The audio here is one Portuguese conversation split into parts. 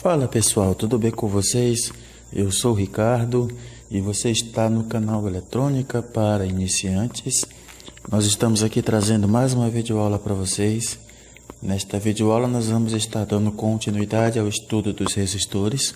Fala pessoal, tudo bem com vocês? Eu sou o Ricardo e você está no canal Eletrônica para Iniciantes. Nós estamos aqui trazendo mais uma videoaula para vocês. Nesta videoaula nós vamos estar dando continuidade ao estudo dos resistores.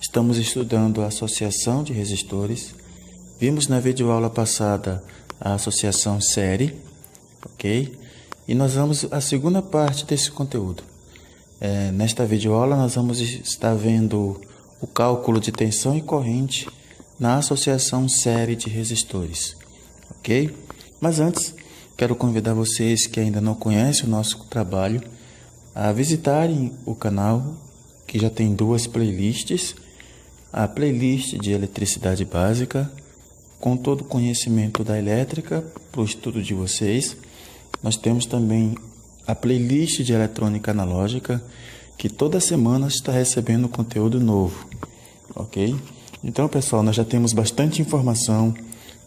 Estamos estudando a associação de resistores. Vimos na videoaula passada a associação série, ok? E nós vamos à segunda parte desse conteúdo. Nesta videoaula nós vamos estar vendo o cálculo de tensão e corrente na associação série de resistores, ok? Mas antes, quero convidar vocês que ainda não conhecem o nosso trabalho a visitarem o canal, que já tem duas playlists. A playlist de eletricidade básica, com todo o conhecimento da elétrica para o estudo de vocês. Nós temos também a playlist de eletrônica analógica, que toda semana está recebendo conteúdo novo, ok? Então, pessoal, nós já temos bastante informação,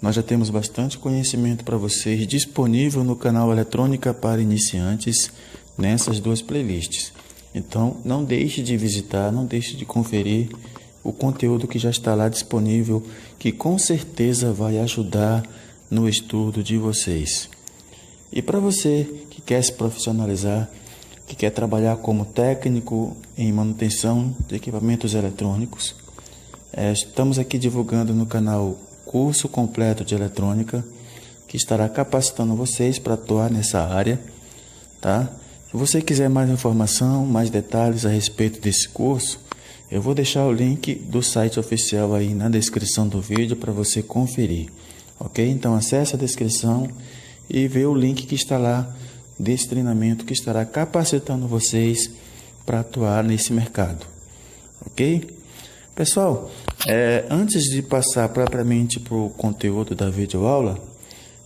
nós já temos bastante conhecimento para vocês disponível no canal Eletrônica para Iniciantes, nessas duas playlists. Então, não deixe de visitar, não deixe de conferir o conteúdo que já está lá disponível, que com certeza vai ajudar no estudo de vocês. E para você que quer se profissionalizar, que quer trabalhar como técnico em manutenção de equipamentos eletrônicos, estamos aqui divulgando no canal curso completo de eletrônica, que estará capacitando vocês para atuar nessa área, tá? Se você quiser mais informação, mais detalhes a respeito desse curso, eu vou deixar o link do site oficial aí na descrição do vídeo para você conferir, ok? Então acesse a descrição e vê o link que está lá desse treinamento que estará capacitando vocês para atuar nesse mercado, ok? Pessoal, antes de passar propriamente para o conteúdo da videoaula,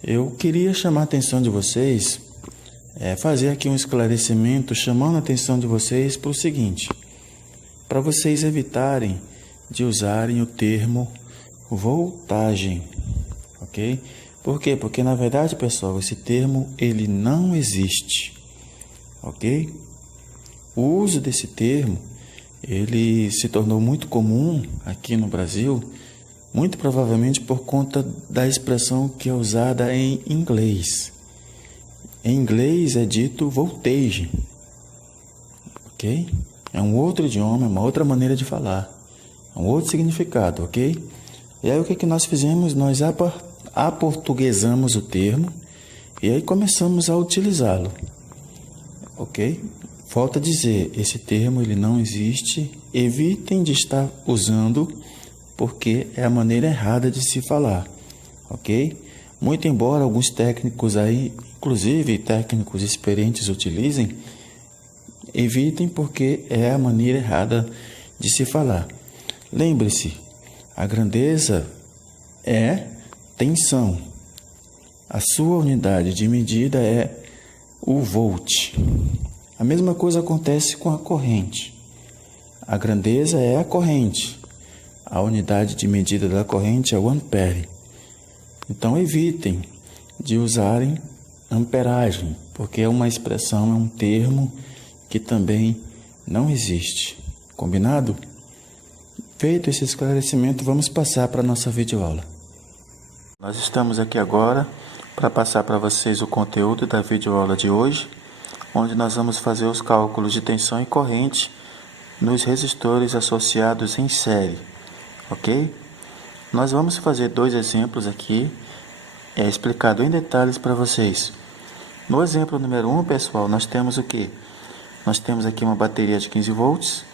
eu queria chamar a atenção de vocês, fazer aqui um esclarecimento chamando a atenção de vocês para o seguinte: para vocês evitarem de usarem o termo voltagem, ok? Por quê? Porque na verdade, pessoal, esse termo ele não existe, ok? O uso desse termo ele se tornou muito comum aqui no Brasil, muito provavelmente por conta da expressão que é usada em inglês. Em inglês é dito voltage, ok? É um outro idioma, é uma outra maneira de falar, é um outro significado, ok? E aí o que nós fizemos? Nós aportuguesamos o termo e aí começamos a utilizá-lo, ok? Volto a dizer, esse termo ele não existe, evitem de estar usando porque é a maneira errada de se falar, ok? Muito embora alguns técnicos aí, inclusive técnicos experientes utilizem, evitem porque é a maneira errada de se falar. Lembre-se, a grandeza é tensão. A sua unidade de medida é o volt. A mesma coisa acontece com a corrente. A grandeza é a corrente. A unidade de medida da corrente é o ampere. Então evitem de usarem amperagem, porque é uma expressão, é um termo que também não existe. Combinado? Feito esse esclarecimento, vamos passar para a nossa videoaula. Nós estamos aqui agora para passar para vocês o conteúdo da videoaula de hoje, onde nós vamos fazer os cálculos de tensão e corrente nos resistores associados em série, ok? Nós vamos fazer dois exemplos aqui, explicado em detalhes para vocês. No exemplo número 1, pessoal, nós temos o que? Nós temos aqui uma bateria de 15 volts,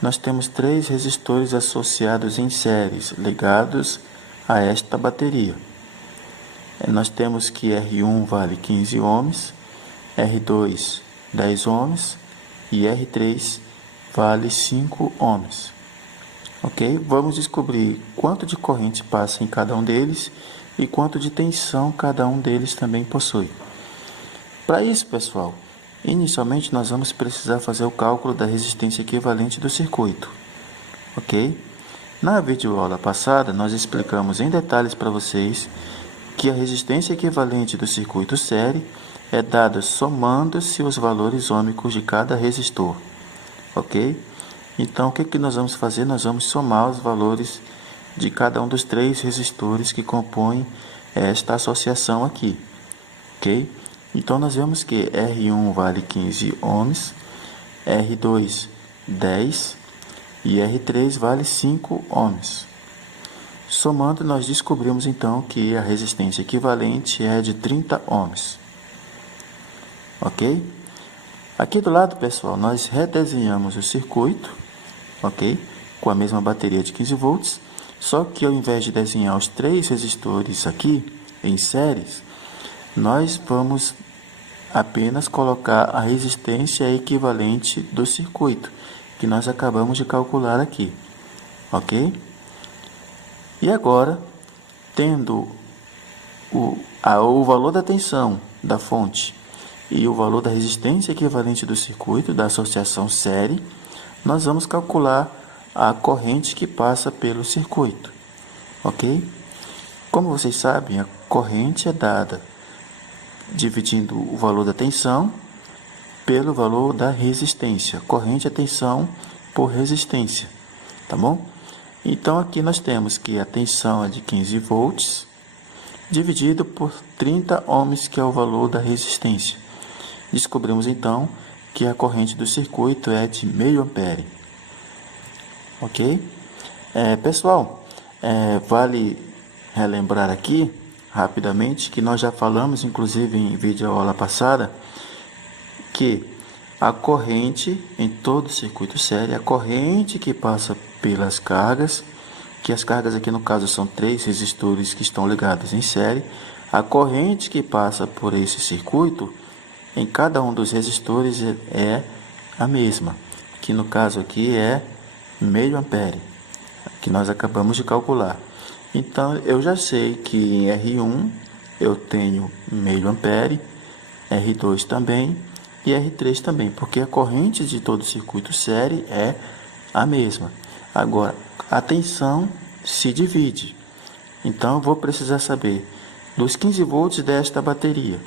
nós temos 3 resistores associados em séries, ligados a esta bateria. Nós temos que R1 vale 15 ohms, R2 10 ohms e R3 vale 5 ohms. Ok? Vamos descobrir quanto de corrente passa em cada um deles e quanto de tensão cada um deles também possui. Para isso, pessoal, inicialmente nós vamos precisar fazer o cálculo da resistência equivalente do circuito, ok? Na videoaula passada, nós explicamos em detalhes para vocês que a resistência equivalente do circuito série é dada somando-se os valores ômicos de cada resistor, ok? Então, o que nós vamos fazer? Nós vamos somar os valores de cada um dos 3 resistores que compõem esta associação aqui, ok? Então, nós vemos que R1 vale 15 ohms, R2 10 e R3 vale 5 ohms. Somando, nós descobrimos então que a resistência equivalente é de 30 ohms, ok? Aqui do lado, pessoal, nós redesenhamos o circuito, ok? Com a mesma bateria de 15 volts, só que ao invés de desenhar os 3 resistores aqui em séries, nós vamos apenas colocar a resistência equivalente do circuito, que nós acabamos de calcular aqui, ok? E agora, tendo o valor da tensão da fonte e o valor da resistência equivalente do circuito, da associação série, nós vamos calcular a corrente que passa pelo circuito, ok? Como vocês sabem, a corrente é dada dividindo o valor da tensão pelo valor da resistência. Corrente é tensão por resistência, tá bom? Então, aqui nós temos que a tensão é de 15 volts, dividido por 30 ohms, que é o valor da resistência. Descobrimos, então, que a corrente do circuito é de meio ampere. Ok? Pessoal, vale relembrar aqui, rapidamente, que nós já falamos, inclusive em vídeo aula passada, que a corrente em todo circuito série, a corrente que passa pelas cargas, que as cargas aqui no caso são 3 resistores que estão ligados em série, a corrente que passa por esse circuito em cada um dos resistores é a mesma, que no caso aqui é meio ampere, que nós acabamos de calcular. Então eu já sei que em R1 eu tenho meio ampere, R2 também e R3 também, porque a corrente de todo o circuito série é a mesma. Agora, a tensão se divide. Então eu vou precisar saber dos 15 volts desta bateria,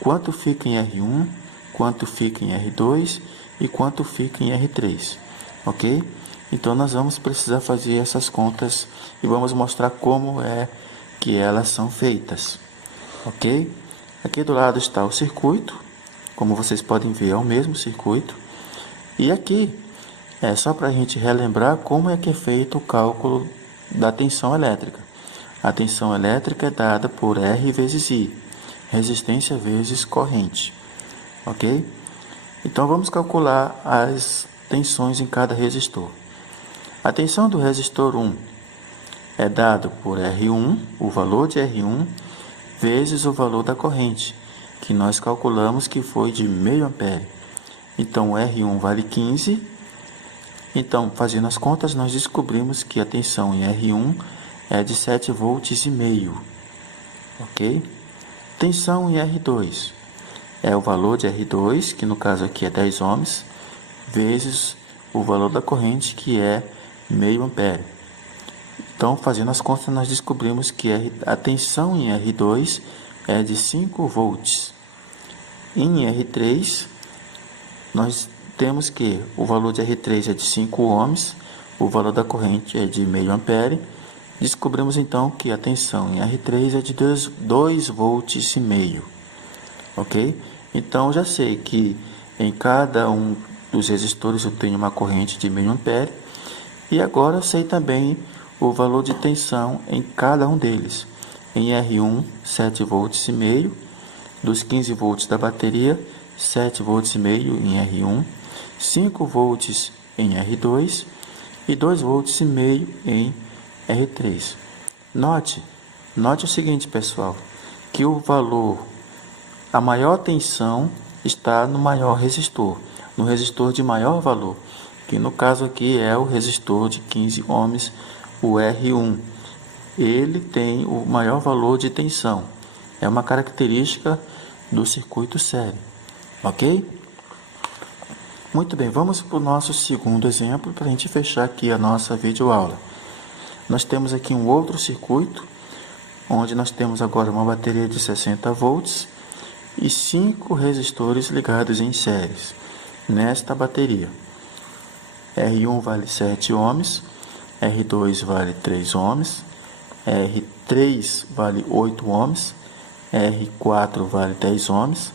quanto fica em R1, quanto fica em R2 e quanto fica em R3, ok? Então nós vamos precisar fazer essas contas e vamos mostrar como é que elas são feitas, ok? Aqui do lado está o circuito, como vocês podem ver é o mesmo circuito, e aqui é só para a gente relembrar como é que é feito o cálculo da tensão elétrica. A tensão elétrica é dada por R vezes I, resistência vezes corrente, ok? Então vamos calcular as tensões em cada resistor. A tensão do resistor 1 é dado por R1, o valor de R1, vezes o valor da corrente, que nós calculamos que foi de meio ampere. Então R1 vale 15. Então, fazendo as contas, nós descobrimos que a tensão em R1 é de 7 volts e meio, ok? Tensão em R2 é o valor de R2, que no caso aqui é 10 ohms, vezes o valor da corrente, que é meio ampere. Então, fazendo as contas, nós descobrimos que a tensão em R2 é de 5 volts. Em R3, nós temos que o valor de R3 é de 5 ohms, o valor da corrente é de meio ampere. Descobrimos então que a tensão em R3 é de 2 volts e meio, ok? Então já sei que em cada um dos resistores eu tenho uma corrente de meio ampere, e agora eu sei também o valor de tensão em cada um deles. Em R1, 7 volts e meio, dos 15 volts da bateria, 7 volts e meio em R1, 5 volts em R2 e 2 volts e meio em R3. Note o seguinte, pessoal, que o valor, a maior tensão está no maior resistor, no resistor de maior valor, que no caso aqui é o resistor de 15 ohms, o R1. Ele tem o maior valor de tensão, é uma característica do circuito série, ok? Muito bem, vamos para o nosso segundo exemplo para a gente fechar aqui a nossa videoaula. Nós temos aqui um outro circuito, onde nós temos agora uma bateria de 60 volts e 5 resistores ligados em séries nesta bateria. R1 vale 7 ohms, R2 vale 3 ohms, R3 vale 8 ohms, R4 vale 10 ohms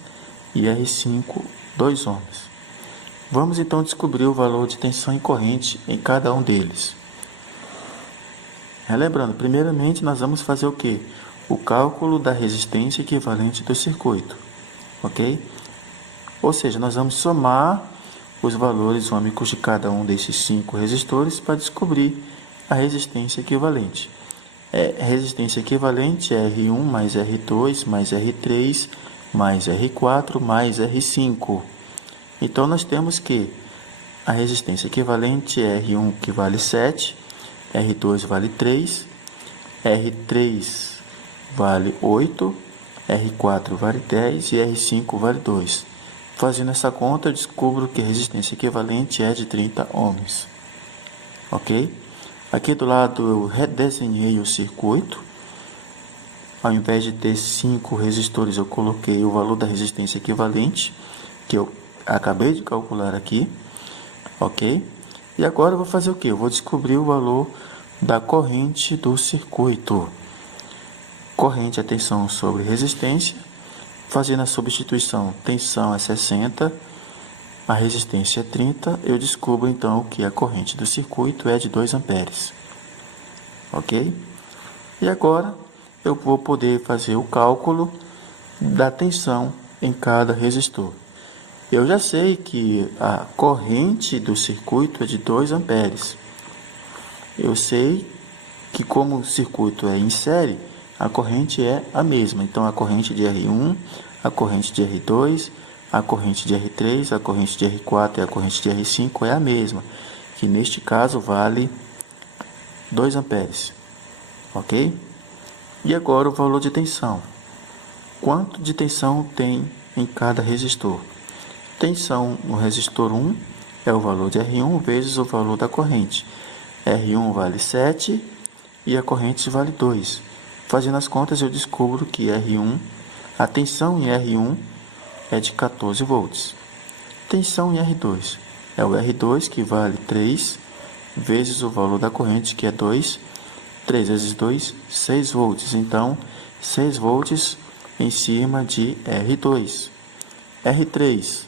e R5 2 ohms. Vamos então descobrir o valor de tensão e corrente em cada um deles. Relembrando, primeiramente nós vamos fazer o quê? O cálculo da resistência equivalente do circuito, ok? Ou seja, nós vamos somar os valores ômicos de cada um desses 5 resistores para descobrir a resistência equivalente. Resistência equivalente é R1 mais R2 mais R3 mais R4 mais R5. Então, nós temos que a resistência equivalente é R1, que vale 7, R2 vale 3, R3 vale 8, R4 vale 10 e R5 vale 2. Fazendo essa conta, eu descubro que a resistência equivalente é de 30 ohms. Ok? Aqui do lado eu redesenhei o circuito. Ao invés de ter 5 resistores, eu coloquei o valor da resistência equivalente, que eu acabei de calcular aqui. Ok? E agora eu vou fazer o que? Eu vou descobrir o valor da corrente do circuito. Corrente é tensão sobre resistência. Fazendo a substituição, tensão é 60, a resistência é 30, eu descubro então que a corrente do circuito é de 2 amperes. Ok? E agora eu vou poder fazer o cálculo da tensão em cada resistor. Eu já sei que a corrente do circuito é de 2 amperes. Eu sei que como o circuito é em série, a corrente é a mesma. Então, a corrente de R1, a corrente de R2, a corrente de R3, a corrente de R4 e a corrente de R5 é a mesma, que neste caso vale 2 amperes. Ok? E agora o valor de tensão. Quanto de tensão tem em cada resistor? Tensão no resistor 1 é o valor de R1 vezes o valor da corrente. R1 vale 7 e a corrente vale 2. Fazendo as contas, eu descubro que R1, a tensão em R1 é de 14 volts. Tensão em R2 é o R2, que vale 3, vezes o valor da corrente, que é 2. 3 vezes 2, 6 volts. Então, 6 volts em cima de R2. R3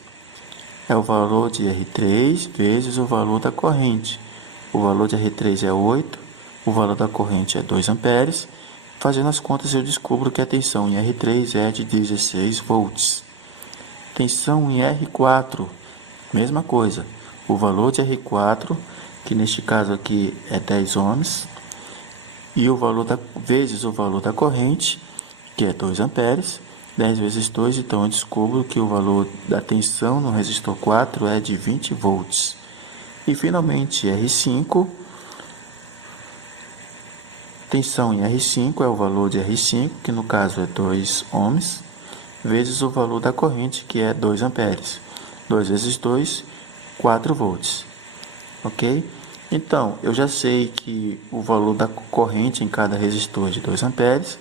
é o valor de R3 vezes o valor da corrente. O valor de R3 é 8, o valor da corrente é 2 amperes. Fazendo as contas, eu descubro que a tensão em R3 é de 16 volts. Tensão em R4, mesma coisa. O valor de R4, que neste caso aqui é 10 ohms, e o valor vezes o valor da corrente, que é 2 amperes, 10 vezes 2, então eu descubro que o valor da tensão no resistor 4 é de 20 volts. E finalmente R5, tensão em R5 é o valor de R5, que no caso é 2 ohms, vezes o valor da corrente, que é 2 amperes. 2 vezes 2, 4 volts. Ok? Então, eu já sei que o valor da corrente em cada resistor é de 2 amperes.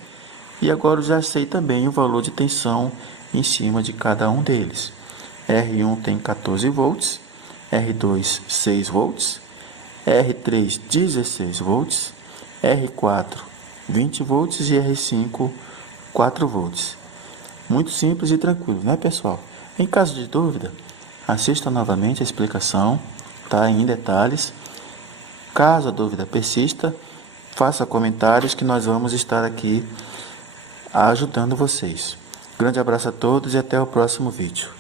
E agora eu já sei também o valor de tensão em cima de cada um deles. R1 tem 14 volts, R2 6 volts, R3 16 volts, R4 20 volts e R5 4 volts. Muito simples e tranquilo, né, pessoal? Em caso de dúvida, assista novamente a explicação, tá, em detalhes. Caso a dúvida persista, faça comentários que nós vamos estar aqui ajudando vocês. Grande abraço a todos e até o próximo vídeo.